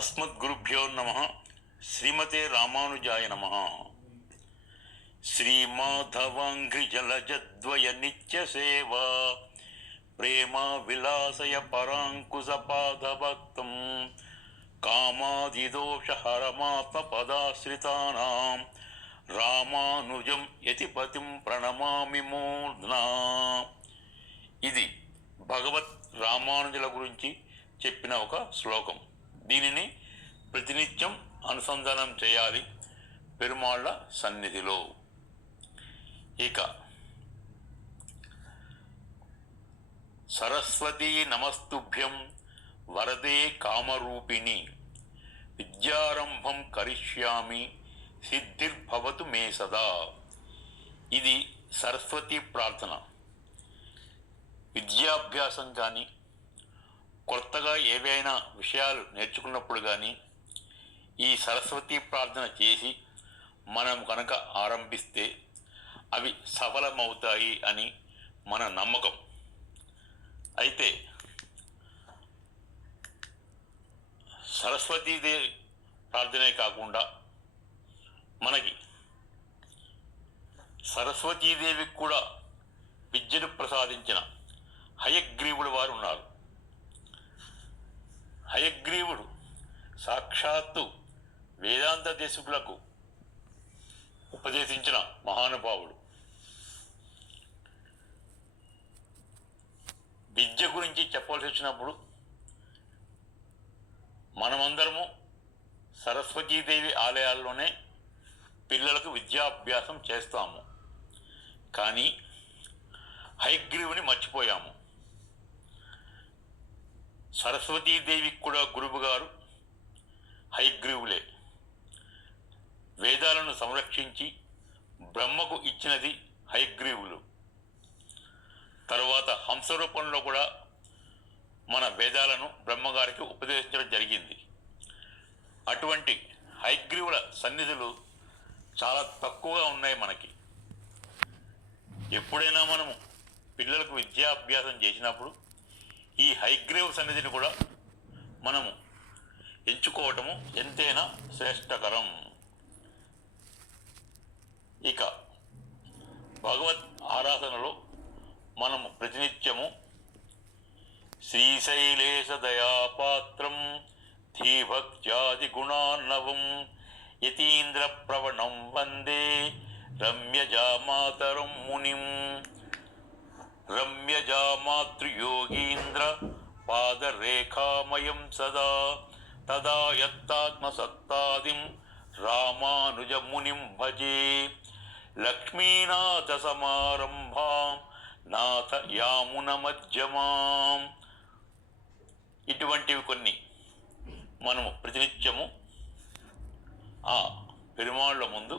అస్మద్గురుభ్యో నమః. శ్రీమతే రామానుజాయ నమః. శ్రీమాధవాంఘ్రిజలజద్వయ నిత్యసేవా ప్రేమ విలాసయ పరాంకుశపాదభక్తం కామాదిదోషహరమాత్మపదాశ్రితానాం రామానుజం యతిపతిం ప్రణమామి మూర్ధ్నా. ఇది భగవత్ రామానుజుల గురించి చెప్పిన ఒక శ్లోకం. దీనిని ప్రతినిత్యం అనుసంధానం చేయాలి పెరుమాళ్ల సన్నిధిలో. ఇక సరస్వతీ నమస్తుభ్యం వరదే కామరూపిణి విద్యారంభం కరిష్యామి సిద్ధిర్భవతు మే సదా. ఇది సరస్వతీ ప్రార్థన. విద్యాభ్యాసం కానీ, కొత్తగా ఏవైనా విషయాలు నేర్చుకున్నప్పుడు కానీ ఈ సరస్వతీ ప్రార్థన చేసి మనం కనుక ఆరంభిస్తే అవి సఫలమవుతాయి అని మన నమ్మకం. అయితే సరస్వతీదేవి ప్రార్థనే కాకుండా మనకి సరస్వతీదేవికి కూడా విద్యను ప్రసాదించిన హయగ్రీవుడు వారు ఉన్నారు. హయగ్రీవుడు సాక్షాత్తు వేదాంత దేశకులకు ఉపదేశించిన మహానుభావుడు. విద్య గురించి చెప్పవలసి వచ్చినప్పుడు మనమందరము సరస్వతీదేవి ఆలయాల్లోనే పిల్లలకు విద్యాభ్యాసం చేస్తాము. కానీ హయగ్రీవుని మర్చిపోయాము. సరస్వతీదేవికి కూడా గురువు గారు హయగ్రీవులే. వేదాలను సంరక్షించి బ్రహ్మకు ఇచ్చినది హయగ్రీవులు. తరువాత హంస రూపంలో కూడా మన వేదాలను బ్రహ్మగారికి ఉపదేశించడం జరిగింది. అటువంటి హయగ్రీవుల సన్నిధులు చాలా తక్కువగా ఉన్నాయి మనకి. ఎప్పుడైనా మనము పిల్లలకు విద్యాభ్యాసం చేసినప్పుడు ఈ హయగ్రీవ సన్నిధిని కూడా మనము ఎంచుకోవటము ఎంతైనా శ్రేష్టకరం. ఇక భగవత్ ఆరాధనలో మనము ప్రతినిత్యము శ్రీశైలేశ దయాపాత్రం ధీభక్త్యాది గుణార్ణవం యతీంద్ర ప్రవణం వందే రమ్యజామాతరం మునిం రమ్యజామాతృయోగీంద్ర పాదరేఖామయం సదా తదా యత్తాత్మసత్తాదిం రామానుజ మునిం భజే లక్ష్మీనాథ సమారంభాం నాథ యామున మధ్యమాం. ఇటువంటివి కొన్ని మనము ప్రతినిత్యము ఆ పెరుమాళ్ళ ముందు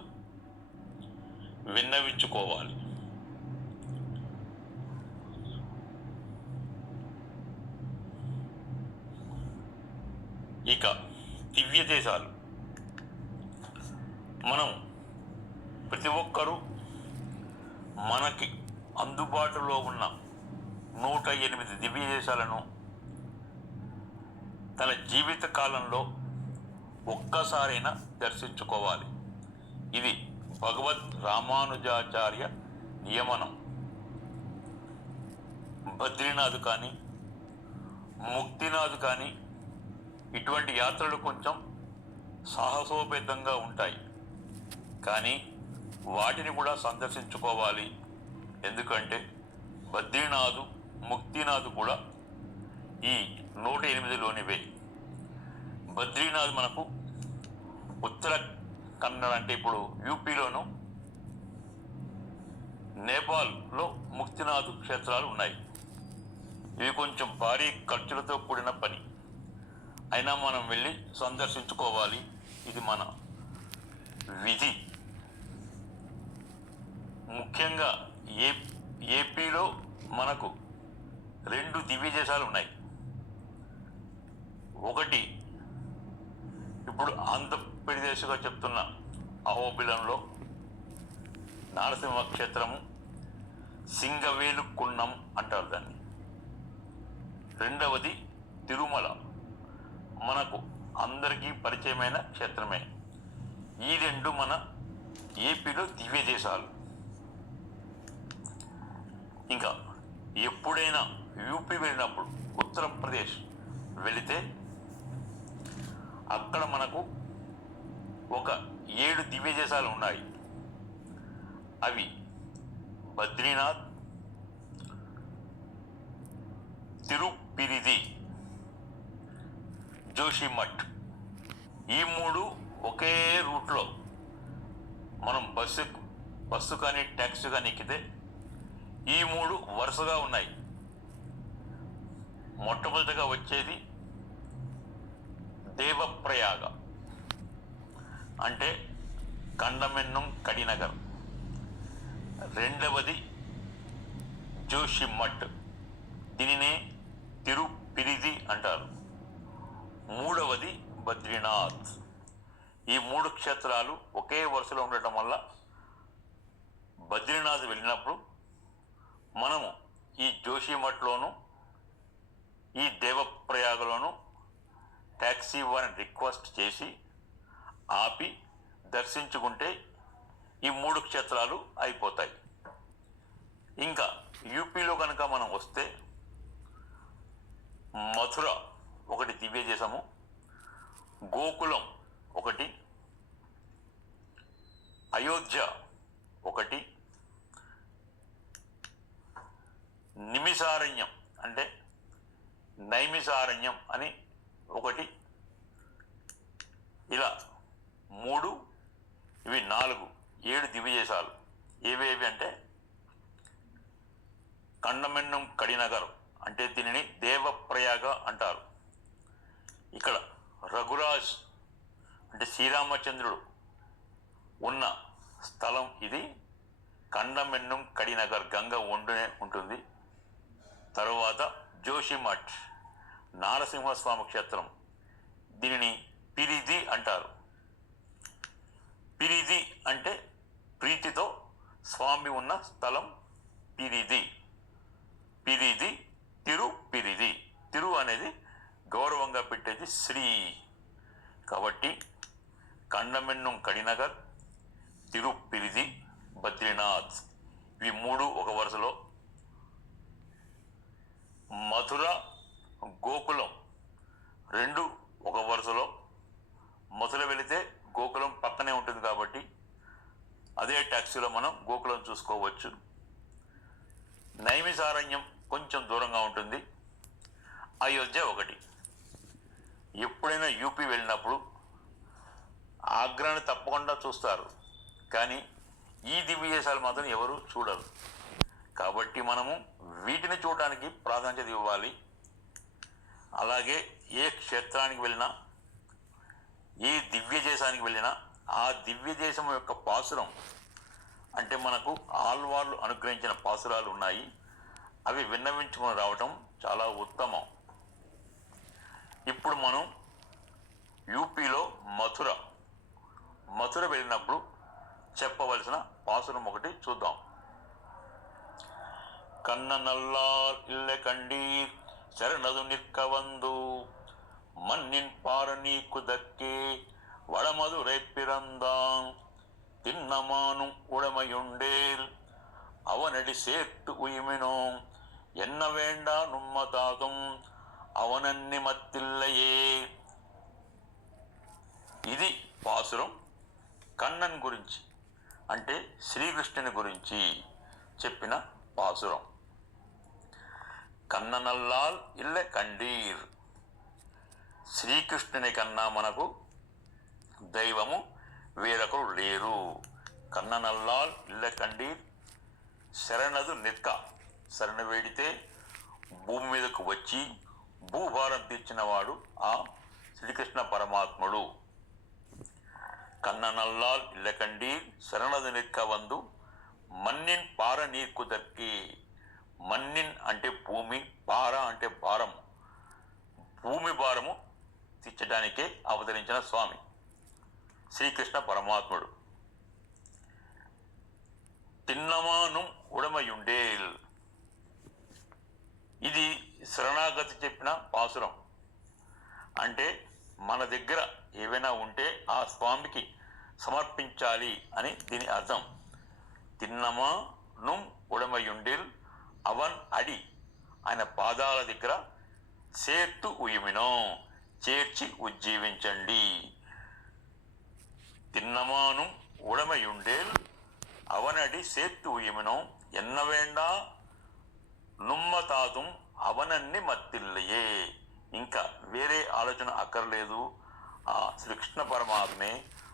విన్నవించుకోవాలి. ఇక దివ్య దేశాలు. మనం ప్రతి ఒక్కరూ మనకి అందుబాటులో ఉన్న 108 దివ్య దేశాలను తన జీవిత కాలంలో ఒక్కసారైనా దర్శించుకోవాలి. ఇది భగవద్ రామానుజాచార్య నియమనం. బద్రీనాథ్ కానీ, ముక్తినాథ్ కానీ ఇటువంటి యాత్రలు కొంచెం సాహసోపేతంగా ఉంటాయి. కానీ వాటిని కూడా సందర్శించుకోవాలి. ఎందుకంటే బద్రీనాథ్, ముక్తినాథ్ కూడా ఈ 108లోనివే. బద్రీనాథ్ మనకు ఉత్తర కన్నడ అంటే ఇప్పుడు యూపీలోను, నేపాల్లో ముక్తినాథ్ క్షేత్రాలు ఉన్నాయి. ఇవి కొంచెం భారీ ఖర్చులతో కూడిన పని. అయినా మనం వెళ్ళి సందర్శించుకోవాలి. ఇది మన విధి. ముఖ్యంగా ఏపీలో మనకు 2 దివ్య దేశాలు ఉన్నాయి. ఒకటి ఇప్పుడు ఆంధ్రప్రదేశ్గా చెప్తున్న అహోబిలంలో నారసింహ క్షేత్రము, సింగవేలు కుండం అంటారు దాన్ని. రెండవది తిరుమల. మనకు అందరికీ పరిచయమైన క్షేత్రమే. ఈ రెండు మన ఏపీలో దివ్య దేశాలు. ఇంకా ఎప్పుడైనా యూపీ వెళ్ళినప్పుడు ఉత్తరప్రదేశ్ వెళితే అక్కడ మనకు ఒక 7 దివ్య దేశాలు ఉన్నాయి. అవి బద్రీనాథ్, తిరుపిరిది, జోషిమఠ్. ఈ 3 ఒకే రూట్లో మనం బస్సు కానీ ట్యాక్సీ కానీ ఎక్కితే ఈ 3 వరుసగా ఉన్నాయి. మొట్టమొదటిగా వచ్చేది దేవప్రయాగ, అంటే కండమెన్నం కడినగర్. రెండవది జోషిమఠ్, దీనినే తిరుపిరిది అంటారు. మూడవది బద్రీనాథ్. ఈ 3 క్షేత్రాలు ఒకే వరుసలో ఉండటం వల్ల బద్రీనాథ్ వెళ్ళినప్పుడు మనము ఈ జోషిమఠ్లోను ఈ దేవప్రయాగలోను ట్యాక్సీ వారిని రిక్వెస్ట్ చేసి ఆపి దర్శించుకుంటే ఈ 3 క్షేత్రాలు అయిపోతాయి. ఇంకా యూపీలో కనుక మనం వస్తే మథుర ఒకటి దివ్య దేశము, గోకులం ఒకటి, అయోధ్య ఒకటి, నిమిషారణ్యం అంటే నైమిషారణ్యం అని ఒకటి, ఇలా 3, ఇవి 4, 7 దివ్య దేశాలు. ఏవేవి అంటే కండమెన్నం కడినగర్, అంటే దీనిని దేవప్రయాగ అంటారు. ఇక్కడ రఘురాజ్ అంటే శ్రీరామచంద్రుడు ఉన్న స్థలం ఇది. కండమెన్నం కడినగర్, గంగ ఒడ్డునే ఉంటుంది. తరువాత జోషిమఠ్ నారసింహస్వామి క్షేత్రం, దీనిని పిరిది అంటారు. పిరిది అంటే ప్రీతితో స్వామి ఉన్న స్థలం పిరిది. పిరిది, తిరుపిరిది. తిరు అనేది గౌరవంగా పెట్టేది శ్రీ. కాబట్టి కండమెన్నం కడినగర్, తిరుపిరిది, బద్రీనాథ్, ఇవి 3 ఒక వరుసలో. మథుర, గోకులం 2 ఒక వరుసలో. మథుర వెళితే గోకులం పక్కనే ఉంటుంది కాబట్టి అదే ట్యాక్సీలో మనం గోకులం చూసుకోవచ్చు. నైమిషారణ్యం కొంచెం దూరంగా ఉంటుంది. అయోధ్య ఒకటి. ఎప్పుడైనా యూపీ వెళ్ళినప్పుడు ఆగ్రాని తప్పకుండా చూస్తారు, కానీ ఈ దివ్య దేశాలు మాత్రం ఎవరు చూడరు. కాబట్టి మనము వీటిని చూడటానికి ప్రాధాన్యత ఇవ్వాలి. అలాగే ఏ క్షేత్రానికి వెళ్ళినా, ఏ దివ్య దేశానికి వెళ్ళినా ఆ దివ్య దేశం యొక్క పాసురం, అంటే మనకు ఆళ్వార్లు అనుగ్రహించిన పాసురాలు ఉన్నాయి, అవి విన్నవించుకొని రావటం చాలా ఉత్తమం. ఇప్పుడు మనం యూపీలో మథుర వెళ్ళినప్పుడు చెప్పవలసిన పాసురం ఒకటి చూద్దాం. கண்ணநல்லார் இல்லை கண்டீர் சரணது நிற்க வந்து மண்ணின் பாரணி குதக்கே வடமதுரை பிறந்தான் தின்னமானும் உடமையுண்டேல் அவனடி சேர்த்து உயிமினோம் என்ன வேண்டா நும்மதாகும் అవనన్ని మత్తిల్లయే. ఇది పాసురం కన్నన్ గురించి, అంటే శ్రీకృష్ణుని గురించి చెప్పిన పాసురం. కన్ననల్లాల్ ఇల్లె కండీర్, శ్రీకృష్ణుని కన్నా మనకు దైవము వేరొకరు లేరు. కన్ననల్లాల్ ఇల్లె కండీర్, శరణదు నిత్క, శరణ వేడితే భూమి మీదకు వచ్చి భూభారం తీర్చినవాడు ఆ శ్రీకృష్ణ పరమాత్ముడు. కన్ననల్లాల్ ఇల్లె కండీర్ శరణదు నిత్క వందు మన్నిన్ పార నీకు దక్కి. మన్నిన్ అంటే భూమి, పార అంటే భారం, భూమి భారము తీర్చడానికే అవతరించిన స్వామి శ్రీకృష్ణ పరమాత్ముడు. తిన్నమాను ఉడమయుండేల్, ఇది శరణాగతి చెప్పిన పాసురం. అంటే మన దగ్గర ఏవైనా ఉంటే ఆ స్వామికి సమర్పించాలి అని దీని అర్థం. తిన్నమానుం ఉడమయుండిల్ అవన్ అడి, ఆయన పాదాల దగ్గర చేర్తు ఉయిమినో, చేర్చి ఉజ్జీవించండి. తిన్నమాను ఉడమయుండేల్ అవనడి సేత్తు ఉయిమినో ఎన్న వేండా నుమ్మతాతుం అవనన్ని మత్తిల్లయే. ఇంకా వేరే ఆలోచన అక్కర్లేదు. ఆ శ్రీకృష్ణ పరమాత్మే